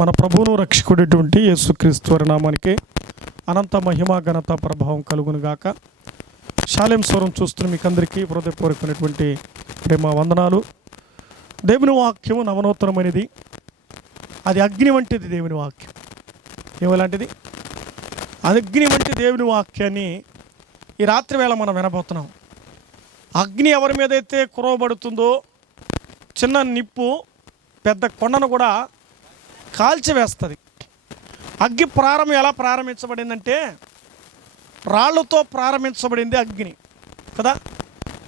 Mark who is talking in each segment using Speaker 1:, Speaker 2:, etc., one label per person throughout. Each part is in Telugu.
Speaker 1: మన ప్రభువును రక్షకుడేటువంటి యేసుక్రీస్తు వరినామానికి అనంత మహిమ ఘనత ప్రభావం కలుగును గాక. శాలెం స్వరం చూస్తున్న మీకు అందరికీ హృదయపూర్వకమైనటువంటి ప్రేమ వందనాలు. దేవుని వాక్యం నవనూతనమైనది. అది అగ్ని వంటిది దేవుని వాక్యం. ఏమలాంటిది? అది అగ్ని వంటి దేవుని వాక్యాన్ని ఈ రాత్రి వేళ మనం వినబోతున్నాం. అగ్ని ఎవరి మీద అయితే కురవబడుతుందో చిన్న నిప్పు పెద్ద కొండను కూడా కాల్చివేస్తుంది. అగ్గి ప్రారంభం ఎలా ప్రారంభించబడిందంటే రాళ్ళతో ప్రారంభించబడింది అగ్ని. కదా?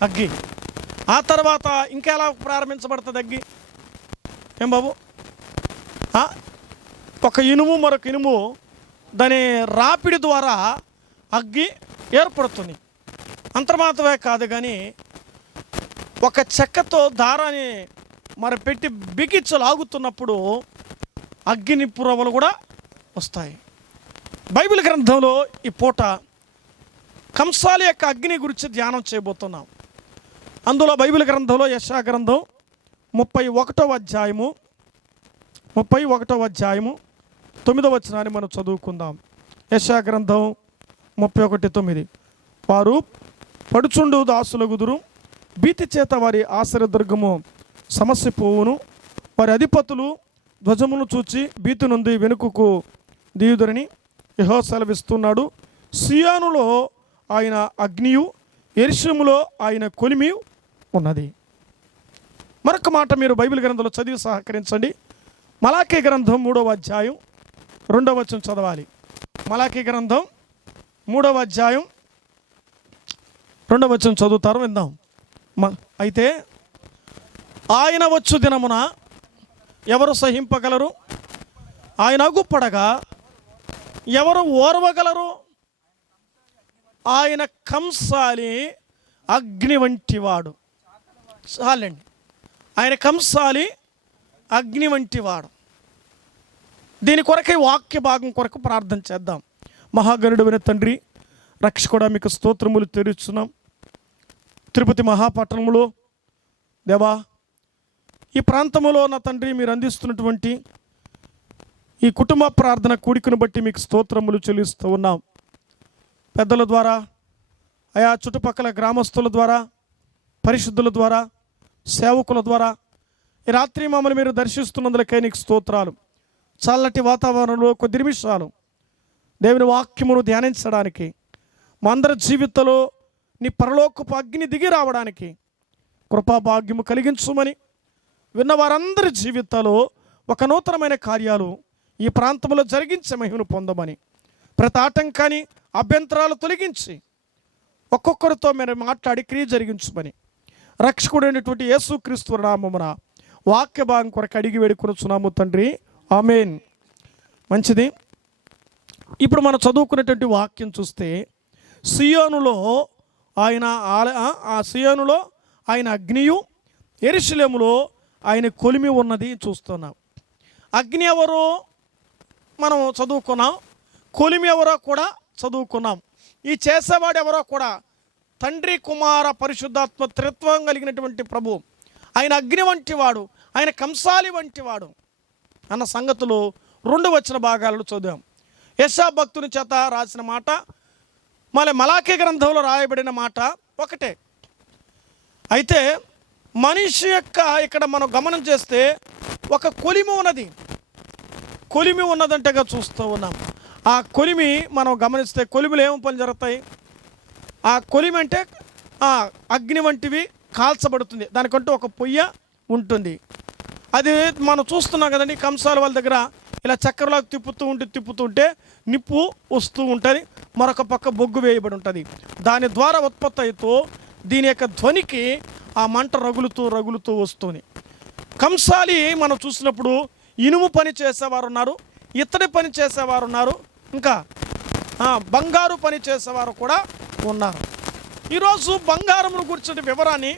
Speaker 1: అగ్గి. ఆ తర్వాత ఇంకా ఎలా ప్రారంభించబడుతుంది అగ్గి? ఏం బాబు? ఒక ఇనుము మరొక ఇనుము దాని రాపిడి ద్వారా అగ్గి ఏర్పడుతుంది. అంతర్మాత్రమే కాదు కానీ ఒక చెక్కతో దారాన్ని మరి పెట్టి బిగించలాగుతున్నప్పుడు అగ్ని పురవలు కూడా వస్తాయి. బైబిల్ గ్రంథంలో ఈ పూట కంసాల యొక్క అగ్ని గురించి ధ్యానం చేయబోతున్నాం. అందులో బైబిల్ గ్రంథంలో యశా గ్రంథం ముప్పై ఒకటవ అధ్యాయము ముప్పై ఒకటవ అధ్యాయము తొమ్మిదవ వచనాన్ని మనం చదువుకుందాం. యశా గ్రంథం ముప్పై ఒకటి తొమ్మిది. వారు పడుచుండు దాసుల గుదురు భీతి చేత వారి ఆశ్రయదుర్గము సమస్య పోవును వారి అధిపతులు ధ్వజమును చూచి భీతి నుండి వెనుకకు దీయుదురని యహో సెలవిస్తున్నాడు. సియానులో ఆయన అగ్నియు ఎరిశ్రములో ఆయన కొలిమి ఉన్నది. మరొక మాట మీరు బైబిల్ గ్రంథంలో చదివి సహకరించండి. మలాఖీ గ్రంథం మూడవ అధ్యాయం రెండవ వచనం చదవాలి. మలాఖీ గ్రంథం మూడవ అధ్యాయం రెండవ వచనం చదువుతారు విందాం. మ అయితే ఆయన వచ్చు దినమున ఎవరు సహింపగలరు? ఆయన అగుపడగా ఎవరు ఓర్వగలరు? ఆయన కంసాలి అగ్ని వంటివాడు చాలండి. ఆయన కంసాలి అగ్ని వంటివాడు దీని కొరకై వాక్య భాగం కొరకు ప్రార్థన చేద్దాం. మహాగరుడమైన తండ్రి రక్షకుడా మీకు స్తోత్రములు తెరుచున్నాం తిరుపతి మహాపట్టణంలో దేవా ఈ ప్రాంతంలో నా తండ్రి మీరు అందిస్తున్నటువంటి ఈ కుటుంబ ప్రార్థన కూడికను బట్టి మీకు స్తోత్రములు చెల్లిస్తూ ఉన్నాం. పెద్దల ద్వారా ఆయా చుట్టుపక్కల గ్రామస్తుల ద్వారా పరిశుద్ధుల ద్వారా సేవకుల ద్వారా ఈ రాత్రి మమ్మల్ని మీరు దర్శిస్తున్నందులకై నీకు స్తోత్రాలు. చల్లటి వాతావరణంలో కొద్ది నిమిషాలు దేవుని వాక్యమును ధ్యానించడానికి మా అందరి జీవితంలో నీ పరలోకపు అగ్ని దిగి రావడానికి కృపాభాగ్యము కలిగించుమని విన్న వారందరి జీవితాల్లో ఒక నూతనమైన కార్యాలు ఈ ప్రాంతంలో జరిగించే మహిమను పొందమని ప్రతి ఆటంకాన్ని అభ్యంతరాలు తొలగించి ఒక్కొక్కరితో మీరు మాట్లాడి క్రియ జరిగించమని రక్షకుడైనటువంటి యేసుక్రీస్తు నామమున వాక్య భాగం కొరకు అడిగి వేడుకొనుచున్నాము తండ్రి. ఆమెన్. మంచిది. ఇప్పుడు మనం చదువుకునేటువంటి వాక్యం చూస్తే సియోనులో ఆయన ఆలయ ఆ- సియోనులో ఆయన అగ్నియు ఎరుశలేములో ఆయన కొలిమి ఉన్నది చూస్తున్నాం. అగ్ని ఎవరు మనం చదువుకున్నాం. కొలిమి ఎవరో కూడా చదువుకున్నాం. ఈ చేసేవాడు ఎవరో కూడా తండ్రి కుమార పరిశుద్ధాత్మ త్రిత్వం కలిగినటువంటి ప్రభు. ఆయన అగ్ని వంటి వాడు ఆయన కంసాలి వంటి వాడు అన్న సంగతులు రెండు వచ్చిన భాగాలను చదివాం. యశా భక్తుని చేత రాసిన మాట మళ్ళీ మలాఖీ గ్రంథంలో రాయబడిన మాట ఒకటే. అయితే మనిషి యొక్క ఇక్కడ మనం గమనం చేస్తే ఒక కొలిమి ఉన్నది. కొలిమి ఉన్నదంటేగా చూస్తూ ఉన్నాం. ఆ కొలిమి మనం గమనిస్తే కొలిమిలు ఏమి పని జరుగుతాయి? ఆ కొలిమి అంటే ఆ అగ్ని వంటివి కాల్చబడుతుంది. దానికంటూ ఒక పొయ్య ఉంటుంది. అది మనం చూస్తున్నాం కదండి కంసాల వాళ్ళ దగ్గర ఇలా చక్కెరలాగా తిప్పుతూ ఉంటే తిప్పుతూ ఉంటే నిప్పు వస్తూ ఉంటుంది. మరొక పక్క బొగ్గు వేయబడి ఉంటుంది. దాని ద్వారా ఉత్పత్తి అవుతూ దీని యొక్క ధ్వనికి ఆ మంట రగులుతూ రగులుతూ వస్తుంది. కంసాలి మనం చూసినప్పుడు ఇనుము పని చేసేవారు ఉన్నారు ఇత్తడి పని చేసేవారు ఉన్నారు ఇంకా బంగారు పని చేసేవారు కూడా ఉన్నారు. ఈరోజు బంగారమును గురించిన వివరాన్ని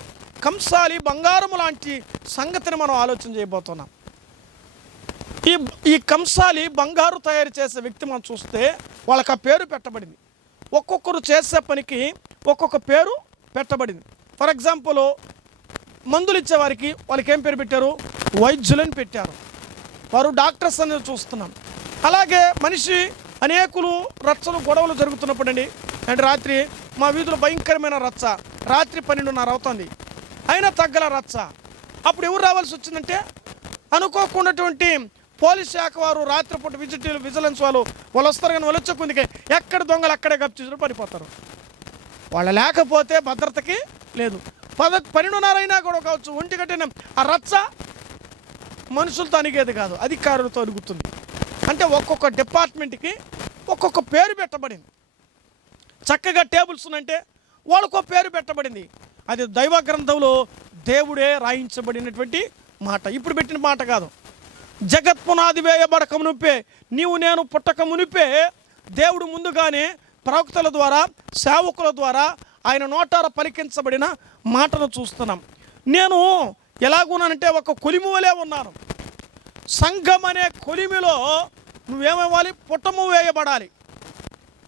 Speaker 1: కంసాలి బంగారము లాంటి సంగతిని మనం ఆలోచన చేయబోతున్నాం. ఈ ఈ కంసాలి బంగారు తయారు చేసే వ్యక్తి మనం చూస్తే వాళ్ళకి ఆ పేరు పెట్టబడింది. ఒక్కొక్కరు చేసే పనికి ఒక్కొక్క పేరు పెట్టబడింది. ఫర్ ఎగ్జాంపుల్ మందులు ఇచ్చేవారికి వాళ్ళకి ఏం పేరు పెట్టారు? వైద్యులని పెట్టారు. వారు డాక్టర్స్ అనేది చూస్తున్నాం. అలాగే మనిషి అనేకులు రచ్చలు గొడవలు జరుగుతున్నప్పుడు అండి అంటే రాత్రి మా వీధిలో భయంకరమైన రచ్చ. రాత్రి పన్నెండున్నర అవుతుంది. అయినా తగ్గల రచ్చ. అప్పుడు ఎవరు రావాల్సి వచ్చిందంటే అనుకోకుండాటువంటి పోలీస్ శాఖ వారు రాత్రిపూట విజిట్ విజిలెన్స్ వాళ్ళు వాళ్ళు వస్తారు కానీ వాళ్ళు వచ్చే ఎక్కడ దొంగలు అక్కడే గప్పు పడిపోతారు. వాళ్ళు లేకపోతే భద్రతకి లేదు. పద పన్నెండున్నరైనా కూడా కావచ్చు ఒంటి కట్టిన ఆ రచ్చ మనుషులతో అణిగేది కాదు అధికారులతో అడుగుతుంది అంటే ఒక్కొక్క డిపార్ట్మెంట్కి ఒక్కొక్క పేరు పెట్టబడింది. చక్కగా టేబుల్స్ అంటే వాళ్ళకో పేరు పెట్టబడింది. అది దైవ గ్రంథంలో దేవుడే రాయించబడినటువంటి మాట. ఇప్పుడు పెట్టిన మాట కాదు. జగత్ పునాది వేయబడక మునిపే నీవు నేను పుట్టక మునిపే దేవుడు ముందుగానే ప్రవక్తల ద్వారా సేవకుల ద్వారా ఆయన నోటార పలికించబడిన మాటను చూస్తున్నాం. నేను ఎలాగున్నానంటే ఒక కొలిమి వలె ఉన్నాను. సంఘం అనే కొలిమిలో నువ్వేమివ్వాలి? పుట్టము వేయబడాలి.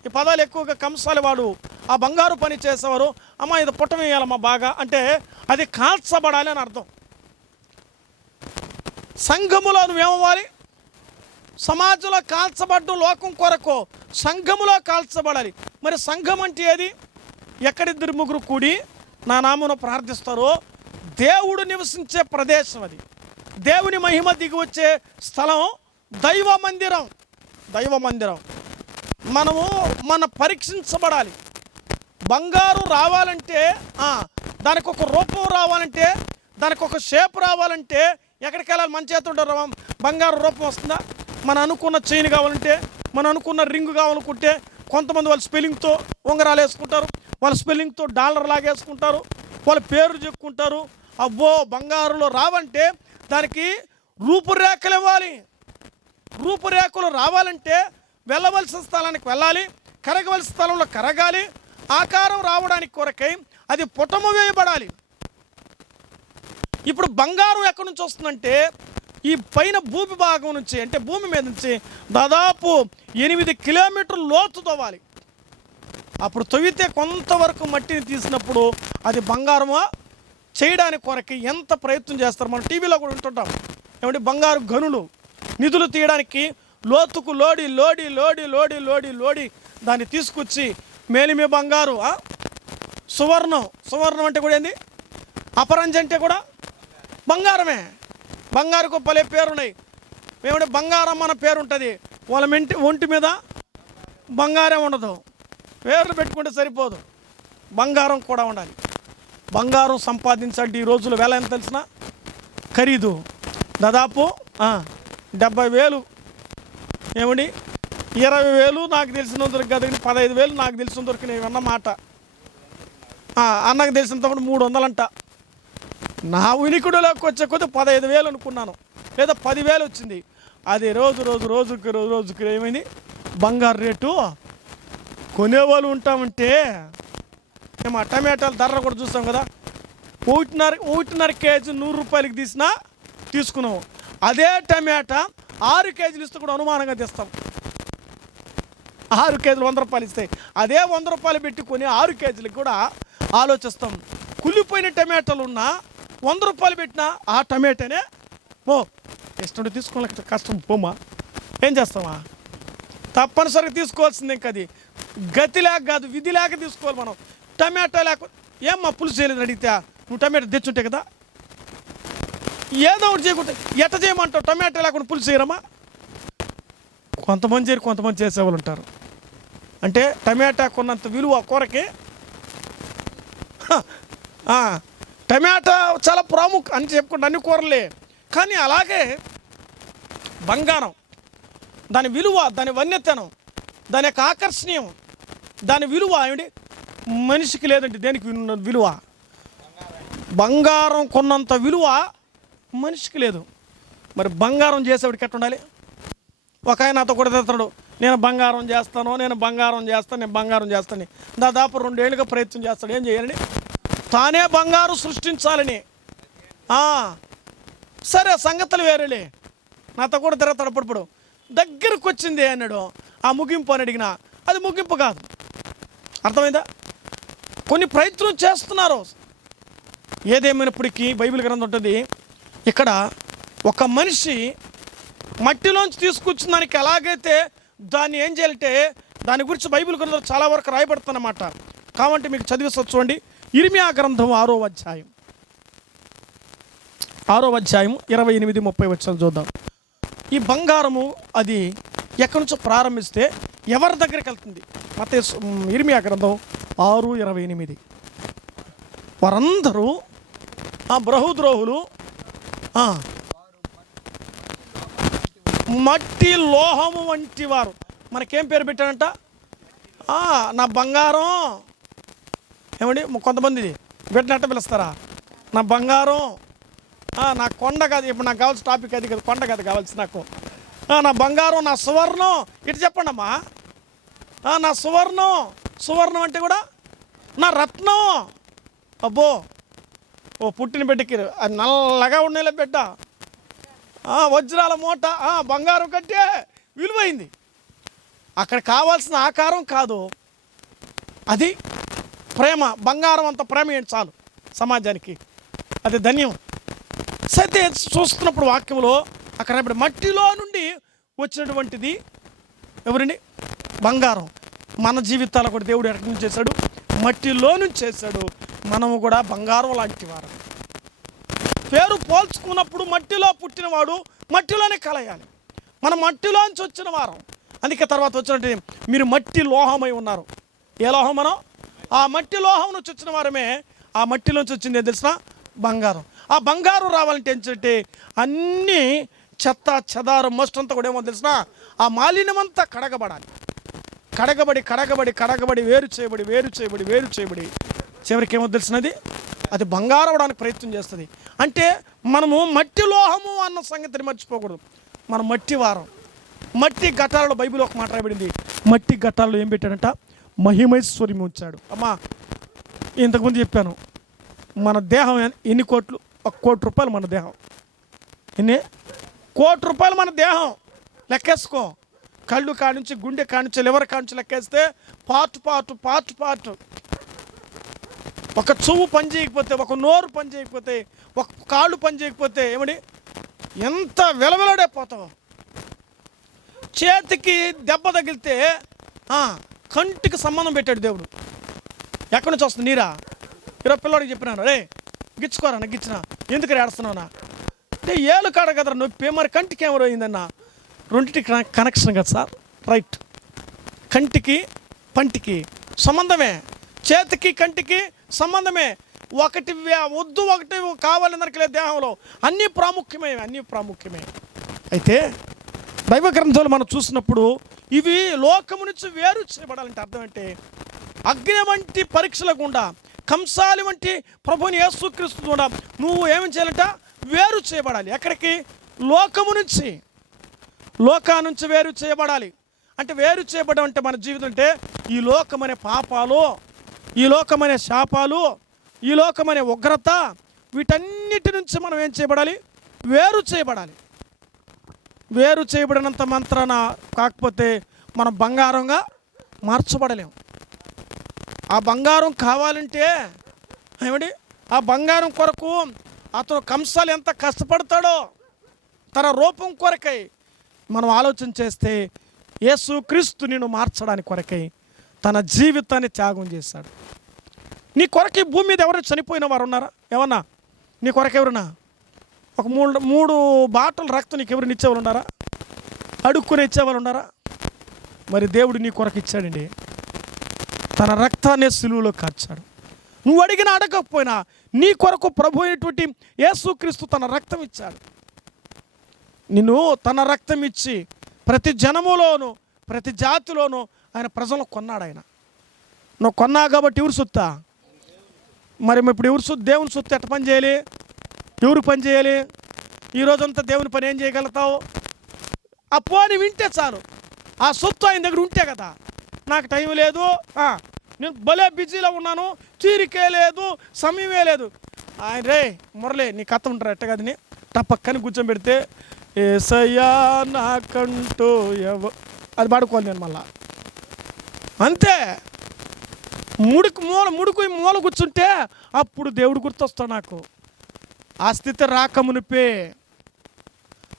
Speaker 1: ఈ పదాలు ఎక్కువగా కంసాలి వాడు. ఆ బంగారు పని చేసేవారు అమ్మ ఇది పుట్టం వేయాలమ్మా బాగా అంటే అది కాల్చబడాలి అని అర్థం. సంఘములో నువ్వేమవ్వాలి? సమాజంలో కాల్చబడ్డం లోకం కొరకు సంఘములో కాల్చబడాలి. మరి సంఘం అంటే ఏది? ఎక్కడిద్దరు ముగ్గురు కూడి నా నామను ప్రార్థిస్తారో దేవుడు నివసించే ప్రదేశం అది. దేవుని మహిమ దిగి వచ్చే స్థలం దైవ మందిరం. దైవ మందిరం. మనము మన పరీక్షించబడాలి. బంగారు రావాలంటే దానికి ఒక రూపం రావాలంటే దానికి ఒక షేప్ రావాలంటే ఎక్కడికి వెళ్ళాలి మన చేతుంటారు బంగారు రూపం వస్తుందా? మనం అనుకున్న చైన్ కావాలంటే మనం అనుకున్న రింగ్ కావాలనుకుంటే కొంతమంది వాళ్ళ స్పెల్లింగ్తో ఉంగరాలు వేసుకుంటారు వాళ్ళ స్పెల్లింగ్తో డాలర్ లాగేసుకుంటారు వాళ్ళ పేరు చెప్పుకుంటారు. అబ్బో బంగారులో రావంటే దానికి రూపురేఖలు ఇవ్వాలి. రూపురేఖలు రావాలంటే వెళ్ళవలసిన స్థలానికి వెళ్ళాలి కరగవలసిన స్థలంలో కరగాలి ఆకారం రావడానికి కొరకై అది పుటము వేయబడాలి. ఇప్పుడు బంగారం ఎక్కడి నుంచి వస్తుందంటే ఈ పైన భూమి భాగం నుంచి అంటే భూమి మీద నుంచి దాదాపు ఎనిమిది కిలోమీటర్ల లోతు తవ్వాలి. అప్పుడు తవ్వితే కొంతవరకు మట్టిని తీసినప్పుడు అది బంగారమా? చేయడానికి కొరకు ఎంత ప్రయత్నం చేస్తారు? మనం టీవీలో కూడా వింటుంటాం. ఏమంటే బంగారు గనులు. నిధులు తీయడానికి లోతుకు లోడి లోడి లోడి లోడి లోడి లోడి దాన్ని తీసుకొచ్చి మేలిమే బంగారు సువర్ణం. సువర్ణం అంటే కూడా ఏంది? అపరంజ్ అంటే కూడా బంగారమే. బంగారు కుప్పలే పేరున్నాయి. మేము బంగారం అన్న పేరు ఉంటుంది వాళ్ళ మెంటి ఒంటి మీద బంగారం ఉండదు. పేర్లు పెట్టుకుంటే సరిపోదు. బంగారం కూడా ఉండాలి. బంగారం సంపాదించండి ఈ రోజులు వేల ఎంత తెలిసిన? ఖరీదు. దాదాపు డెబ్బై వేలు. ఏమండి? ఇరవై వేలు నాకు తెలిసిన దొరికి పదహైదు వేలు నాకు తెలిసిన దొరికినవి అన్నమాట అన్న మాట అన్నకు తెలిసినంతప్పుడు మూడు వందలంట. నా ఉనికిడిలోకి వచ్చే కొద్ది పదహైదు వేలు అనుకున్నాను. లేదా పదివేలు వచ్చింది. అది రోజు రోజు రోజుకి రోజు రోజుకి ఏమైంది? బంగారు రేటు కొనేవాళ్ళు ఉంటామంటే మేము ఆ టమాటాలు ధర కూడా చూస్తాం కదా. ఒకటిన్నర ఒకటిన్నర కేజీ నూరు రూపాయలకి తీసినా తీసుకున్నాము. అదే టమాటా ఆరు కేజీలు ఇస్తే కూడా అనుమానంగా తెస్తాం. ఆరు కేజీలు వంద రూపాయలు ఇస్తాయి అదే వంద రూపాయలు పెట్టుకొని ఆరు కేజీలకు కూడా ఆలోచిస్తాం. కుళ్ళిపోయిన టమాటాలు ఉన్నా వంద రూపాయలు పెట్టినా ఆ టమాటానే? ఓ ఇష్టం తీసుకోవాలి కష్టం పోమా ఏం చేస్తామా? తప్పనిసరిగా తీసుకోవాల్సిందే ఇంకా అది. గతి లేక కాదు విధి లేక తీసుకోవాలి మనం. టమాటో లేక ఏమ్మా పులుసు చేయలేదు అడిగితే నువ్వు టమాటా తెచ్చుంటే కదా? ఏదో ఒకటి చేయకుంటే ఎట్ట చేయమంటావు? టమాటో లేకుండా పులుసు చేయరమ్మా. కొంతమంది చేరి కొంతమంది చేసేవాళ్ళు ఉంటారు. అంటే టమాటా కొన్నంత విలువ కూరకి. టమాటా చాలా ప్రాముఖ అని చెప్పుకుంటే అన్ని కూరలే. కానీ అలాగే బంగారం దాని విలువ దాని వన్యతనం దాని యొక్క ఆకర్షణీయం దాని విలువ ఏమిటి? మనిషికి లేదంటే దేనికి ఉన్న విలువ? బంగారం కొన్నంత విలువ మనిషికి లేదు. మరి బంగారం చేసేవాడికి ఎట్లా ఉండాలి? ఒక ఆయన నాతో కూడా తెస్తాడు నేను బంగారం చేస్తాను నేను బంగారం చేస్తాను నేను బంగారం చేస్తాను దాదాపు రెండేళ్ళుగా ప్రయత్నం చేస్తాడు ఏం చేయాలని? తానే బంగారు సృష్టించాలని. సరే సంగతులు వేరేలే. నాతో కూడా తిరగతాడు అప్పుడప్పుడు దగ్గరకు వచ్చింది అన్నాడు. ఆ ముగింపు అని అడిగిన అది ముగింపు కాదు. అర్థమైందా? కొన్ని ప్రయత్నం చేస్తున్నారు. ఏదేమైనప్పటికీ బైబిల్ గ్రంథం ఉంటుంది ఇక్కడ ఒక మనిషి మట్టిలోంచి తీసుకొచ్చిన దానికి ఎలాగైతే దాన్ని ఏం చేయాలంటే దాని గురించి బైబిల్ గ్రంథం చాలా వరకు రాయబడుతుందన్నమాట. కాబట్టి మీకు చదివిస్తా చూడండి. ఇరిమియా గ్రంథం ఆరో అధ్యాయం. ఆరో అధ్యాయం ఇరవై ఎనిమిది ముప్పై వచ్చాలు చూద్దాం. ఈ బంగారము అది ఎక్కడి నుంచో ప్రారంభిస్తే ఎవరి దగ్గరికి వెళ్తుంది? మత ఇరిమియా గ్రంథం ఆరు ఇరవై ఎనిమిది. వారందరూ ఆ బ్రహుద్రోహులు మట్టి లోహము వంటి వారు. మనకేం పేరు పెట్టాడంట నా బంగారం. ఏమండి? కొంతమంది పెట్టినట్ట పిలుస్తారా? నా బంగారం నా కొండ కాదు ఇప్పుడు నాకు కావాల్సిన టాపిక్ అది కదా కొండ కాదు కావాల్సి నాకు. నా బంగారం నా సువర్ణం ఇటు చెప్పండి అమ్మా. నా సువర్ణం సువర్ణం అంటే కూడా నా రత్నం. అబ్బో ఓ పుట్టిన బిడ్డకి అది నల్లగా ఉండేలా బిడ్డ. వజ్రాల మూట బంగారం కట్టే విలువైంది. అక్కడ కావాల్సిన ఆకారం కాదు. అది ప్రేమ బంగారం అంత ప్రేమ ఏంటి చాలు సమాజానికి? అది ధన్యం. సైతే చూస్తున్నప్పుడు వాక్యంలో అక్కడ ఇప్పుడు మట్టిలో నుండి వచ్చినటువంటిది ఎవరండి? బంగారం. మన జీవితాలు కూడా దేవుడు ఎక్కడి నుంచి చేశాడు? మట్టిలో నుంచి చేశాడు. మనము కూడా బంగారం లాంటి వారు. పేరు పోల్చుకున్నప్పుడు మట్టిలో పుట్టినవాడు మట్టిలోనే కలయాలి. మనం మట్టిలోంచి వచ్చిన వారం. అందుకే తర్వాత వచ్చినట్టు మీరు మట్టి లోహమై ఉన్నారు. ఏ లోహం మనం ఆ మట్టి లోహం నుంచి వచ్చిన వారమే ఆ మట్టిలోంచి వచ్చింది ఏం తెలిసిన? బంగారం. ఆ బంగారం రావాలంటే ఏంటంటే అన్నీ చెత్త చెదారం మస్ట్ అంతా కూడా ఏమో తెలిసిన? ఆ మాలిన్యమంతా కడగబడాలి. కడగబడి కడగబడి కడగబడి వేరు చేయబడి వేరు చేయబడి వేరు చేయబడి. చివరికి ఏమో తెలిసినది? అది బంగారం అవడానికి ప్రయత్నం చేస్తుంది. అంటే మనము మట్టి లోహము అన్న సంగతిని మర్చిపోకూడదు. మనం మట్టి వారం. మట్టి ఘటాలలో బైబిల్ ఒక మాట రాయబడింది. మట్టి ఘటాలలో ఏం పెట్టాడంట? మహిమైశ్వర్యం ఉంచాడు. అమ్మా ఇంతకుముందు చెప్పాను మన దేహం ఎన్ని కోట్లు? ఒక కోటి రూపాయలు మన దేహం. ఎన్ని? కోటి రూపాయలు మన దేహం. లెక్కేసుకో. కళ్ళు కానుంచి గుండె కానుంచి లివర్ కానుంచి లెక్కేస్తే పార్ట్ పార్ట్ పార్ట్ పార్ట్ ఒక చెవు పని చేయకపోతే ఒక నోరు పని చేయకపోతే ఒక కాళ్ళు పని చేయకపోతే ఏమని ఎంత వెలవెలడైపోతావు చేతికి దెబ్బ తగిలితే కంటికి సంబంధం పెట్టాడు దేవుడు. ఎక్కడి నుంచి వస్తుంది నీరా? ఈరోజు పిల్లోడికి చెప్పినాను రే గిచ్చుకోరా గిచ్చిన? ఎందుకు ఏడుస్తున్నావునా? అంటే ఏలు కాడ కదరా నొప్పి? మరి కంటికి ఏమో అయిందన్న రెండింటికి కన- కనెక్షన్ కదా సార్? రైట్ కంటికి పంటికి సంబంధమే. చేతికి కంటికి సంబంధమే. ఒకటి వద్దు ఒకటి కావాలని లేదు దేహంలో. అన్నీ ప్రాముఖ్యమే అన్నీ ప్రాముఖ్యమే. అయితే దైవ గ్రంథాలు మనం చూసినప్పుడు ఇవి లోకము నుంచి వేరు చేయబడాలంటే అర్థం అంటే అగ్ని వంటి పరీక్షల గుండా కంసాలి వంటి ప్రభుని యేసుక్రీస్తు గుండా నువ్వు ఏమి చేయాలంట? వేరు చేయబడాలి. ఎక్కడికి? లోకము నుంచి. లోకా నుంచి వేరు చేయబడాలి. అంటే వేరు చేయబడడం అంటే మన జీవితం అంటే ఈ లోకమనే పాపాలు ఈ లోకమనే శాపాలు ఈ లోకమనే ఉగ్రత వీటన్నిటి నుంచి మనం ఏం చేయబడాలి? వేరు చేయబడాలి. వేరు చేయబడినంత మంత్రాన కాకపోతే మనం బంగారంగా మార్చబడలేం ఆ బంగారం కావాలంటే ఏమిటి ఆ బంగారం కొరకు అతను కంసాలు ఎంత కష్టపడతాడో తన రూపం కొరకై మనం ఆలోచన చేస్తే యేసు క్రీస్తు నిన్ను మార్చడానికి కొరకై తన జీవితాన్ని త్యాగం చేశాడు. నీ కొరకు భూమి మీద ఎవరైనా చనిపోయిన వారు ఉన్నారా? ఏమన్నా? నీ కొరకు ఎవరన్నా ఒక మూడు మూడు బాటలు రక్తం నీకు ఎవరిని ఇచ్చేవాళ్ళు ఉన్నారా అడుక్కుని ఇచ్చేవాళ్ళు ఉన్నారా మరి దేవుడు నీ కొరకు ఇచ్చాడండి. తన రక్తాన్ని సులువులో కార్చాడు. నువ్వు అడిగినా అడగకపోయినా నీ కొరకు ప్రభు అయినటువంటి యేసుక్రీస్తు తన రక్తం ఇచ్చాడు. నిన్ను తన రక్తం ఇచ్చి ప్రతి జనములోను ప్రతి జాతిలోను ఆయన ప్రజలు కొన్నాడు ఆయన. నువ్వు కొన్నా కాబట్టి ఎవరు సొత్తా? మరి ఇప్పుడు ఎవరు సొత్తు దేవుని సొత్తు ఎట్ట పని చేయాలి? ఎవరు పని చేయాలి? ఈ రోజంతా దేవుని పని ఏం చేయగలుగుతావు? ఆ పోని వింటే చాలు. ఆ సొత్తు ఆయన దగ్గర ఉంటే కదా. నాకు టైం లేదు. నేను భలే బిజీలో ఉన్నాను. తీరికే లేదు. సమయమే లేదు. ఆయన రే మురళి నీ కథ ఉంటారు ఎట్ట కదని? టపక్కని కూర్చోబెడితే ఏసయ్యా నాకంటూ ఎవ అది పాడుకోవాలి నేను మళ్ళా. అంతే. ముడుకు మూల ముడుకు మూల కూర్చుంటే అప్పుడు దేవుడు గుర్తొస్తాడు నాకు. ఆ స్థితి రాకమునిపే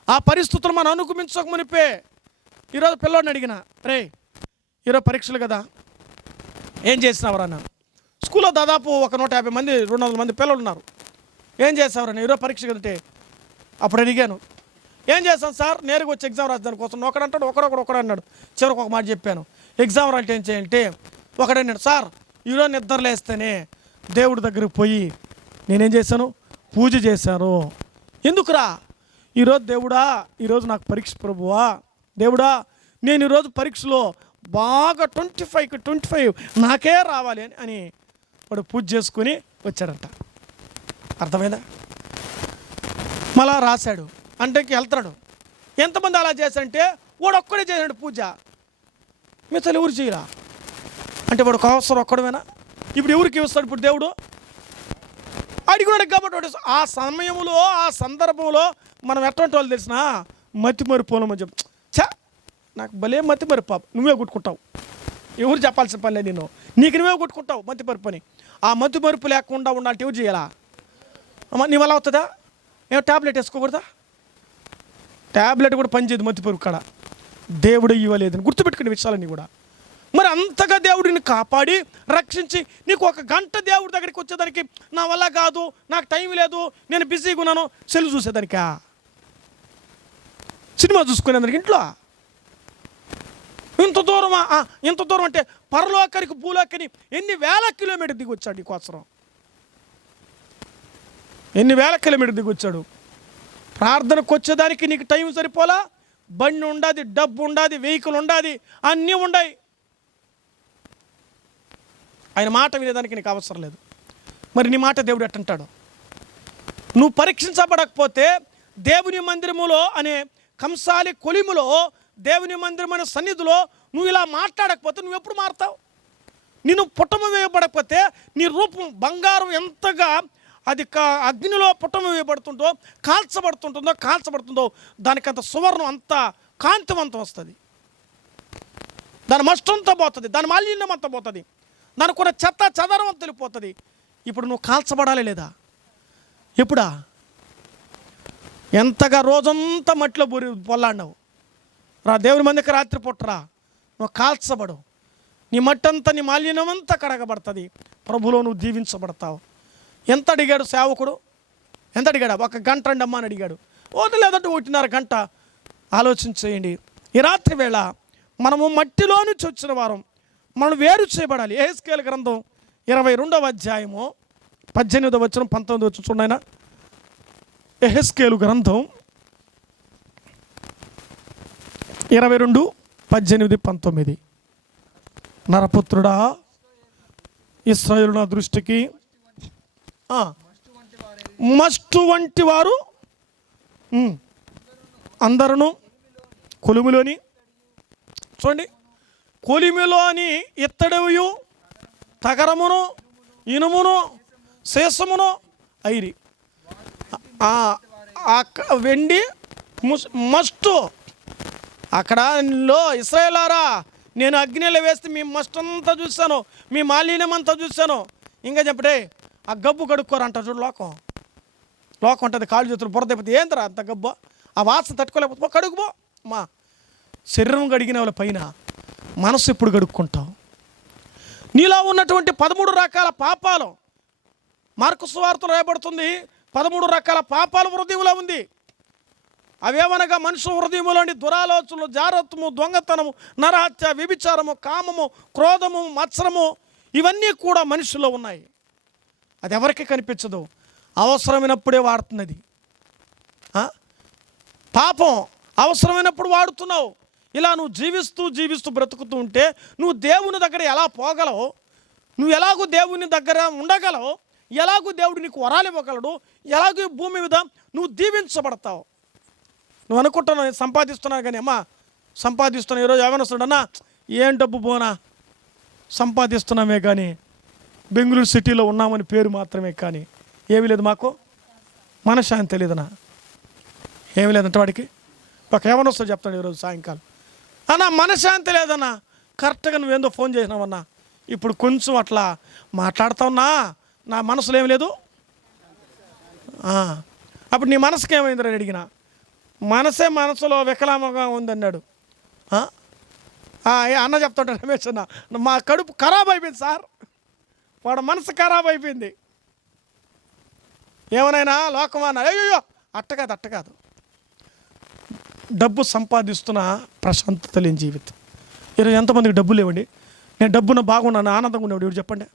Speaker 1: ఆ పరిస్థితులు మనం అనుకుమించక మునిపే. ఈరోజు పిల్లోడిని అడిగిన రే ఈరోజు పరీక్షలు కదా? ఏం చేసినావరా అన్నాను స్కూల్లో దాదాపు ఒక నూట యాభై మంది రెండు వందల మంది పిల్లలు ఉన్నారు. ఏం చేసావురా ఈరోజు పరీక్ష కదంటే అప్పుడు అడిగాను. ఏం చేశాను సార్? నేరుగా వచ్చి ఎగ్జామ్ రాద్దాని కోసం. ఒకడంటాడు ఒకడొకడు ఒకడు అన్నాడు. చివరికి ఒక మాట చెప్పాను. ఎగ్జామ్ రాయటం ఏం చేయంటే ఒకడన్నాడు సార్ ఈరోజు నిద్ర లేస్తేనే దేవుడి దగ్గరికి పోయి నేనేం చేశాను? పూజ చేశారు ఎందుకురా? ఈరోజు దేవుడా ఈరోజు నాకు పరీక్ష ప్రభువా. దేవుడా నేను ఈరోజు పరీక్షలో బాగా ట్వంటీ ఫైవ్కి ట్వంటీ ఫైవ్ నాకే రావాలి అని అని వాడు పూజ చేసుకుని వచ్చాడంట అర్థమైందా? మళ్ళా రాశాడు. అంటే వెళ్తాడు ఎంతమంది అలా చేశారంటే వాడు ఒక్కడే చేశాడు పూజ. మిగతా ఎవరు చేయరా? అంటే వాడు అవసరం ఒక్కడమేనా ఇప్పుడు ఎవరికి ఇస్తాడు? ఇప్పుడు దేవుడు? అడిగాడు కాబట్టి ఆ సమయంలో ఆ సందర్భంలో మనం ఎట్లాంటి వాళ్ళు తెలిసిన మతి మరిపోలేమని చెప్పి. చా నాకు భలే మతి మరి పాప. నువ్వే కొట్టుకుంటావు. ఎవరు చెప్పాల్సిన పని లేదు నేను. నీకు నువ్వే కొట్టుకుంటావు మతి మరుపు అని. ఆ మతి మరుపు లేకుండా ఉండాలంటే ఎవరు చేయాలా? అమ్మ నీ వల్ల అవుతుందా? ఏమో ట్యాబ్లెట్ వేసుకోకూడదా? ట్యాబ్లెట్ కూడా పనిచేయదు మతి పరుపు కాడ. దేవుడు ఇవ్వలేదని గుర్తుపెట్టుకునే విషయాలన్నీ కూడా. మరి అంతగా దేవుడిని కాపాడి రక్షించి నీకు ఒక గంట దేవుడి దగ్గరికి వచ్చేదానికి నా వల్ల కాదు నాకు టైం లేదు నేను బిజీగా ఉన్నాను సెల్ చూసేదానికా? సినిమా చూసుకునేదానికి ఇంట్లో? ఇంత దూరమా? ఇంత దూరం అంటే పరలోకరికి భూలోకని ఎన్ని వేల కిలోమీటర్ దిగి వచ్చాడు నీకోసరం ఎన్ని వేల కిలోమీటర్ దిగి వచ్చాడు? ప్రార్థనకు వచ్చేదానికి నీకు టైం సరిపోలా? బండి ఉండాది డబ్బు ఉండాది వెహికల్ ఉండాది అన్నీ ఉండాయి. ఆయన మాట వినేదానికి నీకు అవసరం లేదు. మరి నీ మాట దేవుడు ఎట్టంటాడు? నువ్వు పరీక్షించబడకపోతే దేవుని మందిరములో అనే కంసాలి కొలిములో దేవుని మందిరమైన సన్నిధిలో నువ్వు ఇలా మాట్లాడకపోతే నువ్వు ఎప్పుడు మారుతావు? నేను పుట్టమ వేయబడకపోతే నీ రూపం బంగారం ఎంతగా అది కా అగ్నిలో పుట్టమ వేయబడుతుందో కాల్చబడుతుంటుందో కాల్చబడుతుందో దానికంత సువర్ణం అంత కాంతివంతం వస్తుంది. దాని మస్టంతా పోతుంది దాని మాలిన్యం అంతా పోతుంది. దానికి కూడా చెత్త చదరం అంతా వెళ్ళిపోతుంది ఇప్పుడు నువ్వు కాల్చబడాలి లేదా? ఎప్పుడా ఎంతగా రోజంతా మట్టిలో బురి పొల్లాడినావు రా దేవుని మందికి రాత్రి పుట్టరా. నువ్వు కాల్చబడు. నీ మట్టంతా నీ మాలిన్యమంతా కడగబడుతుంది. ప్రభులో నువ్వు దీవించబడతావు. ఎంత అడిగాడు సేవకుడు? ఎంత అడిగాడు? ఒక గంట రెండమ్మా అని అడిగాడు. ఓది లేదంటే ఒకటిన్నర గంట ఆలోచించేయండి. ఈ రాత్రి వేళ మనము మట్టిలో నుంచి వచ్చిన వారం. మనం వేరు చేయబడాలి. ఏస్కేల్ గ్రంథం ఇరవై రెండవ అధ్యాయము పద్దెనిమిదవ వచ్చిన పంతొమ్మిది వచ్చిన చూడైనా ఎహెస్కేలు గ్రంథం ఇరవై రెండు పద్దెనిమిది పంతొమ్మిది. నరపుత్రుడా ఇస్రాయులు నా దృష్టికి. మస్టు వంటి వారు అందరును కొలుములోని చూడండి కొలిమిలోని ఇత్తడియు తగరమును ఇనుమును శేషమును ఐరి. వెండి ముస్- మస్టు. అక్కడ లో ఇస్రాయేలారా నేను అగ్నిలో వేస్తే మీ మస్ట్ అంతా చూశాను మీ మాలిన్యం అంతా చూశాను ఇంకా చెప్పడే ఆ గబ్బు కడుక్కోరంట చూడు లోకం. లోకం ఉంటుంది కాళ్ళు చేతులు బురదైపోతే అయిపోతే ఏందిరా అంత గబ్బు? ఆ వాసన తట్టుకోలేకపోతే పో కడుగుపో మా శరీరం కడిగిన వాళ్ళ పైన మనసు ఎప్పుడు గడుపుకుంటాం? నీలో ఉన్నటువంటి పదమూడు రకాల పాపాలు. మార్కు స్వార్థ రాయబడుతుంది. పదమూడు రకాల పాపాలు హృదయంలో ఉంది. అవేమనగా మనుషుల హృదయంలోని దురాలోచనలు జారత్వము దొంగతనము నరహత్య వ్యభిచారము కామము క్రోధము మత్సరము ఇవన్నీ కూడా మనుషుల్లో ఉన్నాయి. అది ఎవరికి కనిపించదు. అవసరమైనప్పుడే వాడుతున్నది. పాపం అవసరమైనప్పుడు వాడుతున్నావు. ఇలా నువ్వు జీవిస్తూ జీవిస్తూ బ్రతుకుతూ ఉంటే నువ్వు దేవుని దగ్గర ఎలా పోగలవు? నువ్వు ఎలాగూ దేవుని దగ్గర ఉండగలవు? ఎలాగూ దేవుడు నీకు వరాలు ఇవ్వగలడు? ఎలాగూ భూమి మీద నువ్వు దీవించబడతావు? నువ్వు అనుకుంటున్నావు సంపాదిస్తున్నావు కానీ అమ్మా సంపాదిస్తున్నావు. ఈరోజు ఏమైనా ఏం డబ్బు పోనా సంపాదిస్తున్నామే కానీ బెంగళూరు సిటీలో ఉన్నామని పేరు మాత్రమే కానీ ఏమీ లేదు మాకు. మనశ్శాంతి లేదనా ఏమీ లేదంటే వాడికి. ఒక ఏమని చెప్తాడు ఈరోజు సాయంకాలం. అన్నా మనశ్శాంతి లేదన్నా. కరెక్ట్గా నువ్వేందో ఫోన్ చేసినావన్నా. ఇప్పుడు కొంచెం అట్లా మాట్లాడుతావున్నా నా మనసులో ఏం లేదు. అప్పుడు నీ మనసుకి ఏమైందని అడిగిన. మనసే మనసులో వికలామంగా ఉందన్నాడు. ఏ అన్న చెప్తాడు రమేష్ అన్న మా కడుపు ఖరాబ్ అయిపోయింది సార్. వాడు మనసు ఖరాబ్ అయిపోయింది. ఏమనైనా లోకం అన్న. అయ్యో అట్ట కాదు అట్ట కాదు. డబ్బు సంపాదిస్తున్న ప్రశాంతత లేని జీవితం. ఈరోజు ఎంతమందికి డబ్బు లేవండి? నేను డబ్బున బాగున్నాను ఆనందంగా ఉండేవాడు ఎవరు చెప్పండి.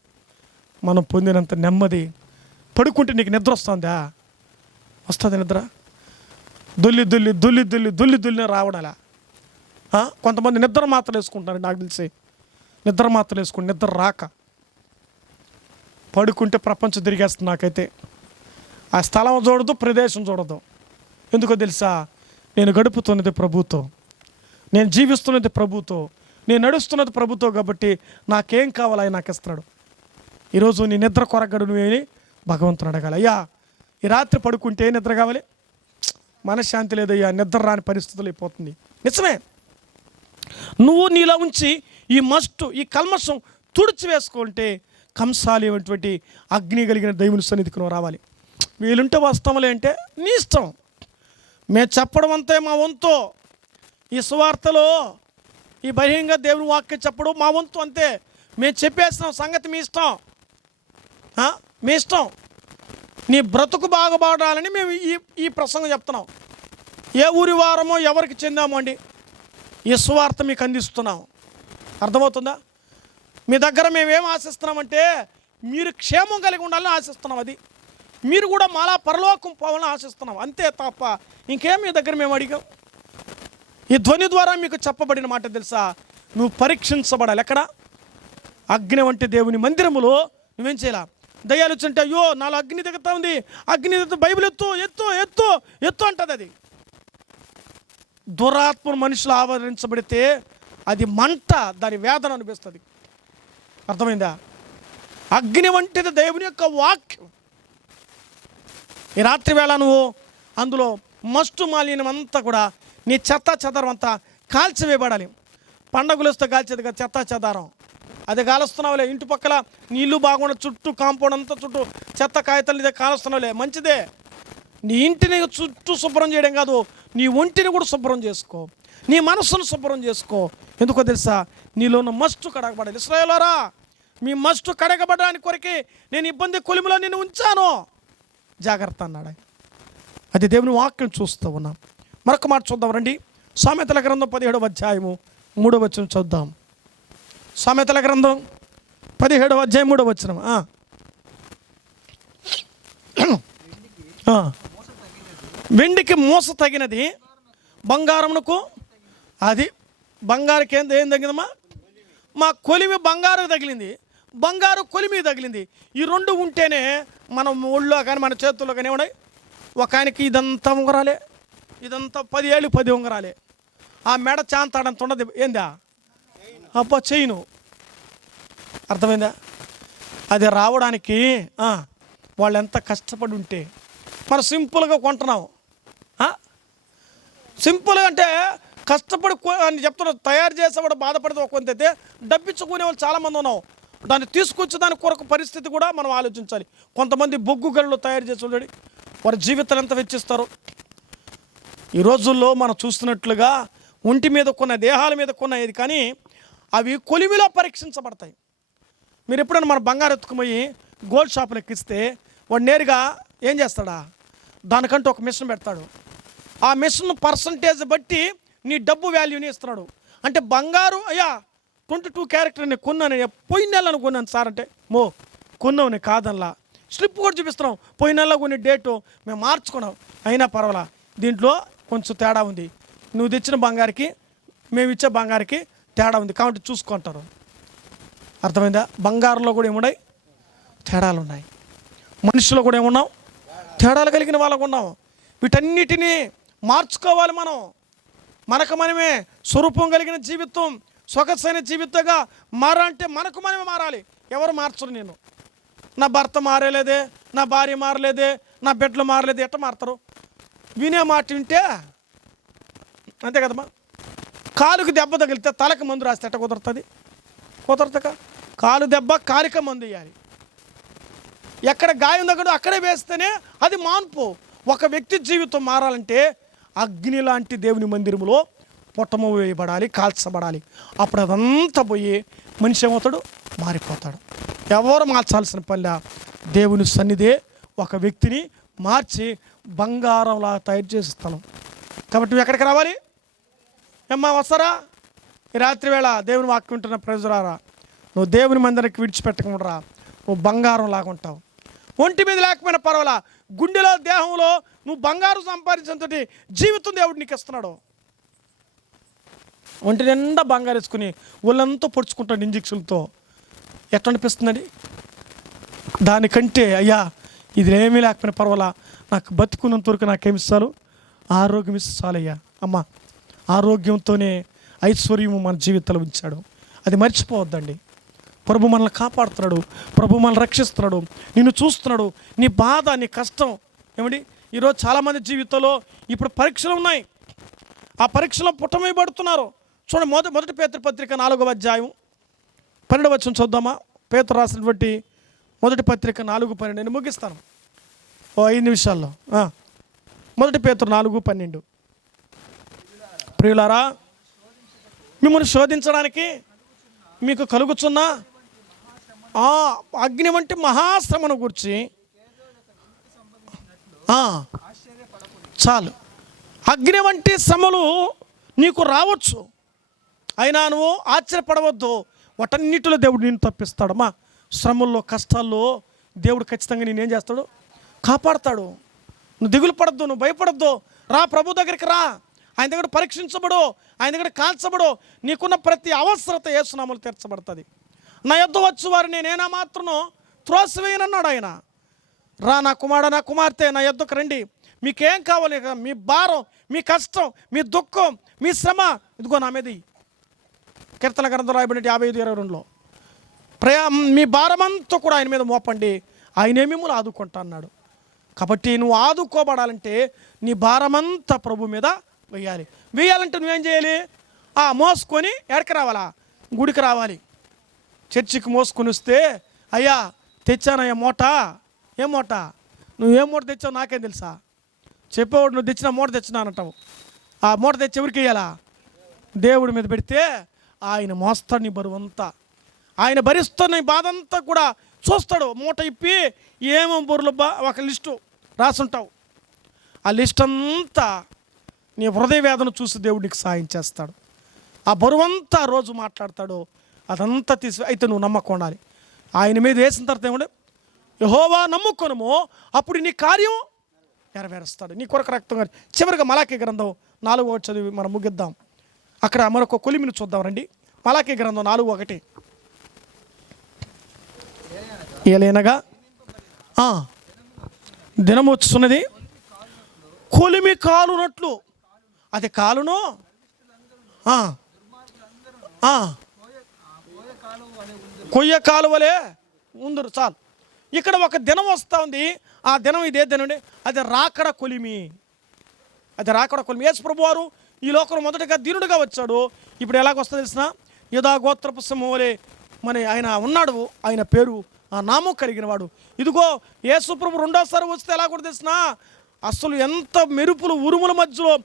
Speaker 1: మనం పొందినంత నెమ్మది. పడుకుంటే నీకు నిద్ర వస్తుందా? వస్తుంది నిద్ర? దొల్లి దొల్లి దొల్లి దొల్లి దొల్లి దొల్లి రావడాలా? కొంతమంది నిద్ర మాత్రలు వేసుకుంటారు నాకు తెలిసి. నిద్ర మాత్రలు వేసుకుంటే నిద్ర రాక. పడుకుంటే ప్రపంచం తిరిగేస్తుంది నాకైతే. ఆ స్థలం చూడదు ప్రదేశం చూడదు ఎందుకో తెలుసా? నేను గడుపుతున్నది ప్రభుతో. నేను జీవిస్తున్నది ప్రభుతో. నేను నడుస్తున్నది ప్రభుతో కాబట్టి నాకేం కావాలో ఆయన నాకు ఇస్తున్నాడు ఈరోజు నీ నిద్ర కొరగడు నువ్వేని భగవంతుని అడగాలి. అయ్యా ఈ రాత్రి పడుకుంటే ఏ నిద్ర కావాలి? మనశ్శాంతి లేదయ్యా నిద్ర రాని పరిస్థితులు అయిపోతుంది. నిజమే. నువ్వు నీలో ఉంచి ఈ మస్ట్ ఈ కల్మషం తుడిచి వేసుకుంటే కంసాలి అగ్ని కలిగిన దైవుని సన్నిధికి నువ్వు రావాలి. వీలుంటే వస్తాములే అంటే నీ ఇష్టం. మేము చెప్పడం అంతే మా వంతు. ఈ సువార్తలో ఈ బహిరంగ దేవుని వాక్యం చెప్పడం మా వంతు అంతే. మేము చెప్పేసిన సంగతి మీ ఇష్టం. మీ ఇష్టం. నీ బ్రతుకు బాగుపడాలని మేము ఈ ఈ ప్రసంగం చెప్తున్నాం. ఏ ఊరి వారమో ఎవరికి చెందామో అండి? ఈ సువార్త మీకు అందిస్తున్నాం. అర్థమవుతుందా? మీ దగ్గర మేము ఏం ఆశిస్తున్నామంటే మీరు క్షేమం కలిగి ఉండాలని ఆశిస్తున్నాం అది. మీరు కూడా మాలా పరలోకం పోవాలని ఆశిస్తున్నాం. అంతే తప్ప ఇంకేం మీ దగ్గర మేము అడిగాం. ఈ ధ్వని ద్వారా మీకు చెప్పబడిన మాట తెలుసా? నువ్వు పరీక్షించబడాలి. ఎక్కడ? అగ్ని వంటి దేవుని మందిరములో నువ్వేం చేయాల? దయ్యాలు వచ్చుంటే అయ్యో నాలో అగ్ని దిగుతా ఉంది. అగ్ని దిగుతా బైబిల్ ఎత్తు ఎత్తు ఎత్తు ఎత్తు అంటది అది. దురాత్మ మనుషులు ఆవరించబడితే అది మంట దాని వేదన అనిపిస్తుంది అర్థమైందా? అగ్ని వంటిది దేవుని యొక్క వాక్యం. ఈ రాత్రి వేళ నువ్వు అందులో మస్టు మాలిన్యం అంతా కూడా నీ చెత్త చెదారం అంతా కాల్చివేయబడాలి. పండగలు వస్తే కాల్చేది కదా చెత్త చెదారం. అది కాలుస్తున్నావులే ఇంటి పక్కల నీళ్ళు బాగుండ చుట్టూ కాంపౌండ్ అంతా చుట్టూ చెత్త కాగితాలు ఇదే కాలుస్తున్నావులే మంచిదే. నీ ఇంటిని చుట్టూ శుభ్రం చేయడం కాదు నీ ఒంటిని కూడా శుభ్రం చేసుకో. నీ మనస్సును శుభ్రం చేసుకో. ఎందుకో తెలుసా? నీలో ఉన్న మస్టు కడగబడాలి. ఇస్రాయలారా మీ మస్టు కడగబడడానికి కొరకే నేను ఇబ్బంది కొలిమిలో నేను ఉంచాను. జాగ్రత్త అన్నాడు ఆయన. అది దేవుని వాక్యం చూస్తూ ఉన్నాం. మరొక మాట చూద్దాం రండి. సామెతల గ్రంథం పదిహేడవ అధ్యాయము మూడవ వచనం చూద్దాం. సామెతల గ్రంథం పదిహేడవ అధ్యాయం మూడవ వచనం. వెండికి మూస తగినది బంగారమునకు అది బంగారుకి ఏం ఏం తగ్గిందమ్మా మా కొలిమి బంగారు తగిలింది. బంగారు కొలిమి తగిలింది. ఈ రెండు ఉంటేనే మన ఊళ్ళో కానీ మన చేతుల్లో కానీ ఉన్నాయి ఒక ఆయనకి ఇదంతా ఉంగరాలే. ఇదంతా పది ఏళ్ళు పది ఉంగరాలే. ఆ మెడ చాంతాడంత ఉండదు. ఏందా? అబ్బా చేయను. అర్థమైందా? అది రావడానికి వాళ్ళు ఎంత కష్టపడి ఉంటే. మనం సింపుల్గా కొంటున్నాం. సింపుల్గా అంటే కష్టపడి అని చెప్తున్నారు. తయారు చేసేవాడు బాధపడితే ఒక కొంత అయితే డబ్బించుకునే వాళ్ళు చాలామంది ఉన్నాం. దాన్ని తీసుకొచ్చి దాని కొరకు పరిస్థితి కూడా మనం ఆలోచించాలి. కొంతమంది బొగ్గు గళ్ళు తయారు చేసి చూడండి వారి జీవితాలు ఎంత వెచ్చిస్తారు. ఈ రోజుల్లో మనం చూస్తున్నట్లుగా ఒంటి మీద కొన్న దేహాల మీద కొన్న ఇది కానీ అవి కొలిమిలో పరీక్షించబడతాయి. మీరు ఎప్పుడైనా మన బంగారు ఎత్తుకుపోయి గోల్డ్ షాపులు ఎక్కిస్తే వాడు నేరుగా ఏం చేస్తాడా? దానికంటూ ఒక మిషన్ పెడతాడు. ఆ మిషన్ పర్సంటేజ్ బట్టి నీ డబ్బు వాల్యూని ఇస్తున్నాడు. అంటే బంగారు అయ్యా ట్వంటీ టూ క్యారెక్టర్ నేను కొన్నాను పోయిన నెలను కొన్నాను సార్ అంటే మో కొన్నావు నేను కాదనలా స్లిప్ కూడా చూపిస్తున్నాం. పోయిన నెలలో కొన్ని డేటు మేము మార్చుకున్నాం. అయినా పర్వాలా. దీంట్లో కొంచెం తేడా ఉంది. నువ్వు తెచ్చిన బంగారికి మేము ఇచ్చే బంగారికి తేడా ఉంది. కాబట్టి చూసుకుంటారు. అర్థమైందా? బంగారంలో కూడా ఏమున్నాయి? తేడాలు ఉన్నాయి. మనుషులు కూడా ఏమున్నాం తేడాలు కలిగిన వాళ్ళకు ఉన్నాం వీటన్నిటినీ మార్చుకోవాలి మనం. మనకు మనమే స్వరూపం కలిగిన జీవితం. సొగసైన జీవితంగా మారాలంటే మనకు మనమే మారాలి. ఎవరు మార్చరు నేను నా భర్త మారలేదే నా భార్య మారలేదే నా బిడ్డలు మారలేదే ఎట్ట మారుతారు? వినే మాట వింటే అంతే కదమ్మా. కాలుకి దెబ్బ తగిలితే తలకు మందు రాస్తే ఎట్ట కుదురుతుంది? కుదరతక కాలు దెబ్బ కాలిక మందు వేయాలి. ఎక్కడ గాయం తగ్గడో అక్కడే వేస్తేనే అది మాన్పు. ఒక వ్యక్తి జీవితం మారాలంటే అగ్ని లాంటి దేవుని మందిరములో పొట్టము వేయబడాలి కాల్చబడాలి. అప్పుడు అదంతా పోయి మనిషి ఏమవుతాడు? మారిపోతాడు. ఎవరు మార్చాల్సిన పనిలా? దేవుని సన్నిధే ఒక వ్యక్తిని మార్చి బంగారంలా తయారు చేసే స్థలం. కాబట్టి నువ్వు ఎక్కడికి రావాలి? ఏమ్మా వస్తారా? ఈ రాత్రి వేళ దేవుని వాక్యం ఉంటున్న ప్రజలారా నువ్వు దేవుని మందిరానికి విడిచిపెట్టకుండా నువ్వు బంగారం లాగా ఉంటావు. ఒంటి మీద లేకపోయినా పర్వాలా గుండెలో దేహంలో నువ్వు బంగారం సంపాదించినంత జీవితం దేవుడు నీకు ఇస్తున్నాడు. ఒంటి నిండా బంగారు వేసుకుని ఒళ్ళంతా పొడుచుకుంటాడు ఇంజక్షన్లతో. ఎట్లా అనిపిస్తుందండి? దానికంటే అయ్యా ఇది ఏమీ లేకపోయినా పర్వాలా నాకు బతుకున్నంత వరకు నాకేమి ఇస్తారు? ఆరోగ్యం ఇస్తే చాలయ్యా. అమ్మ ఆరోగ్యంతోనే ఐశ్వర్యము మన జీవితంలో ఉంచాడు. అది మర్చిపోవద్దండి. ప్రభు మనల్ని కాపాడుతున్నాడు. ప్రభు మనల్ని రక్షిస్తున్నాడు. నిన్ను చూస్తున్నాడు. నీ బాధ నీ కష్టం. ఏమండి? ఈరోజు చాలామంది జీవితంలో ఇప్పుడు పరీక్షలు ఉన్నాయి. ఆ పరీక్షలో పుట్టమైపడుతున్నారు చూడండి మొదటి మొదటి పేతృ పత్రిక నాలుగవ అధ్యాయం పన్నెండు వచ్చిన చూద్దామా? పేతురు రాసినటువంటి మొదటి పత్రిక నాలుగు పన్నెండు. నేను ముగిస్తాను. ఓ ఐదు నిమిషాల్లో. మొదటి పేతురు నాలుగు పన్నెండు. ప్రియులారా మిమ్మల్ని శోధించడానికి మీకు కలుగుచున్న అగ్ని వంటి మహాశ్రమను గురించి చాలు. అగ్ని వంటి శ్రమలు నీకు రావచ్చు. అయినా నువ్వు ఆశ్చర్యపడవద్దు. వాటన్నిటిలో దేవుడు నేను తప్పిస్తాడమ్మా. శ్రమల్లో కష్టాల్లో దేవుడు ఖచ్చితంగా నేనేం చేస్తాడు? కాపాడతాడు. నువ్వు దిగులు పడద్దు నువ్వు భయపడద్దు. రా ప్రభు దగ్గరికి రా. ఆయన దగ్గర పరీక్షించబడు ఆయన దగ్గర కాల్చబడు. నీకున్న ప్రతి అవసరత ఏసునామలు తీర్చబడుతుంది. నా యొద్ద వచ్చు వారు నేనేనా మాత్రం త్రోసివేయనన్నాడు ఆయన. రా నా కుమారుడు నా కుమార్తె నా యొద్దకు రండి. మీకేం కావాలి? మీ భారం మీ కష్టం మీ దుఃఖం మీ శ్రమ. ఇదిగో నా మీద కీర్తన గ్రంథం రాయబడిన యాభై ఐదు ఇరవై రెండులో. ప్రయా మీ భారమంతా కూడా ఆయన మీద మోపండి. ఆయనే మిమ్మల్ని ఆదుకుంటా అన్నాడు. కాబట్టి నువ్వు ఆదుకోబడాలంటే నీ భారమంతా ప్రభు మీద వేయాలి వేయాలంటే నువ్వేం చేయాలి? ఆ మోసుకొని ఎడకి రావాలా? గుడికి రావాలి. చర్చికి మోసుకొని వస్తే అయ్యా తెచ్చానయ్యా మూట. ఏం మూట? నువ్వు ఏం మూట తెచ్చావు నాకేం తెలుసా? చెప్పేవాడు నువ్వు తెచ్చిన మూట తెచ్చినానంటావు ఆ మూట తెచ్చి ఎవరికి ఇయ్యాలా? దేవుడి మీద పెడితే ఆయన మోస్తాడు నీ బరువంతా. ఆయన భరిస్తున్న నీ బాధ అంతా కూడా చూస్తాడు. మూట ఇప్పి ఏమో బొర్రలు ఒక లిస్టు రాసుంటావు. ఆ లిస్ట్ అంతా నీ హృదయ వేదన చూసి దేవుడికి సాయం చేస్తాడు. ఆ బరువంతా ఆ రోజు మాట్లాడతాడు. అదంతా తీసి అయితే నువ్వు నమ్మకం ఉండాలి. ఆయన మీద వేసిన తర్వాత ఏమంటే యహోవా నమ్ముకోనుమో అప్పుడు నీ కార్యం నెరవేరుస్తాడు. నీ కొరకు రక్తం చివరిగా మలాకి గ్రంథం నాలుగో చదివి మనం ముగిద్దాం. అక్కడ మరొక కొలిమిని చూద్దాం రండి. మలాకి గ్రంథం నాలుగు ఒకటి. ఏలైనగా దినం వచ్చున్నది కొలిమి కాలునట్లు. అది కాలును? కొయ్య కాలువలే ఉందరు చాలు. ఇక్కడ ఒక దినం వస్తూ ఉంది. ఆ దినం ఇదే దినండి అది రాకడ కొలిమి. అది రాకడ కొలిమి. యేసు ప్రభు వారు ఈ లోకం మొదటగా దీనుడుగా వచ్చాడు. ఇప్పుడు ఎలాగొస్తా తెలిసిన? యదా గోత్రపు సమూహలే మరి ఆయన ఉన్నాడు. ఆయన పేరు ఆ నామం కలిగిన వాడు. ఇదిగో యేసు ప్రభు రెండోసారి వస్తే ఎలా కూడా తెలిసిన? అసలు ఎంత మెరుపులు ఉరుముల మధ్యలో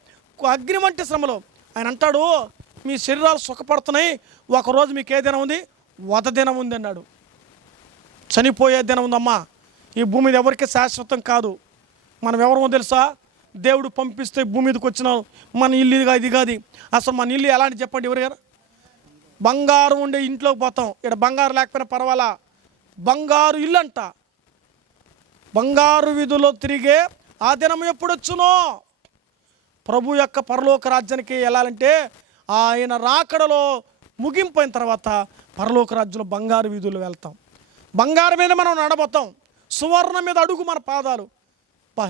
Speaker 1: అగ్ని వంటి శ్రమలో. ఆయన అంటాడు మీ శరీరాలు సుఖపడుతున్నాయి. ఒకరోజు మీకు ఏ దినం ఉంది? వద దినం ఉంది అన్నాడు. చనిపోయే దినం ఉందమ్మా. ఈ భూమి మీద ఎవరికి శాశ్వతం కాదు. మనం ఎవరమో తెలుసా? దేవుడు పంపిస్తే భూమి మీదకి వచ్చినావు. మన ఇల్లు ఇది కాదు, ఇది కాదు. అసలు మన ఇల్లు ఎలాంటి చెప్పండి ఎవరు గారు? బంగారం ఉండే ఇంట్లోకి పోతాం. ఇక్కడ బంగారు లేకపోయినా పర్వాలా? బంగారు ఇల్లు అంట. బంగారు వీధుల్లో తిరిగే ఆ దినం ఎప్పుడొచ్చునో ప్రభు యొక్క పరలోక రాజ్యానికి వెళ్ళాలంటే ఆయన రాకడలో ముగింపోయిన తర్వాత పరలోక రాజ్యంలో బంగారు వీధులు వెళ్తాం. బంగారం మీద మనం నడబోతాం. సువర్ణ మీద అడుగు మన పాదాలు.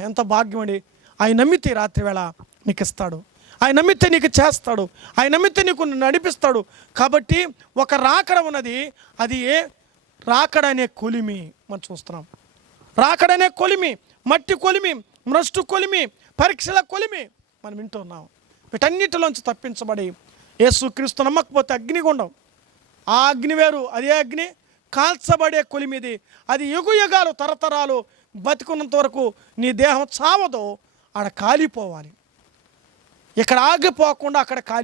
Speaker 1: ఎంత భాగ్యం అండి. ఆయన నమ్మితే రాత్రివేళ నీకు ఇస్తాడు ఆయన నమ్మితే నీకు చేస్తాడు. ఆయన నమ్మితే నీకు నడిపిస్తాడు. కాబట్టి ఒక రాకడ ఉన్నది అది ఏ? రాకడ అనే కొలిమి మనం చూస్తున్నాం. రాకడనే కొలిమి మట్టి కొలిమి మ్రష్టు కొలిమి పరీక్షల కొలిమి మనం వింటున్నాం వీటన్నిటిలోంచి తప్పించబడి యేసుక్రీస్తు నమ్మకపోతే అగ్నిగుండం. ఆ అగ్ని వేరు అదే అగ్ని కాల్చబడే కొలిమిది. అది యుగు యుగాలు తరతరాలు బతికున్నంత వరకు నీ దేహం చావదో. ఆడ కాలిపోవాలి. ఇక్కడ ఆగిపోకుండా అక్కడ కాలి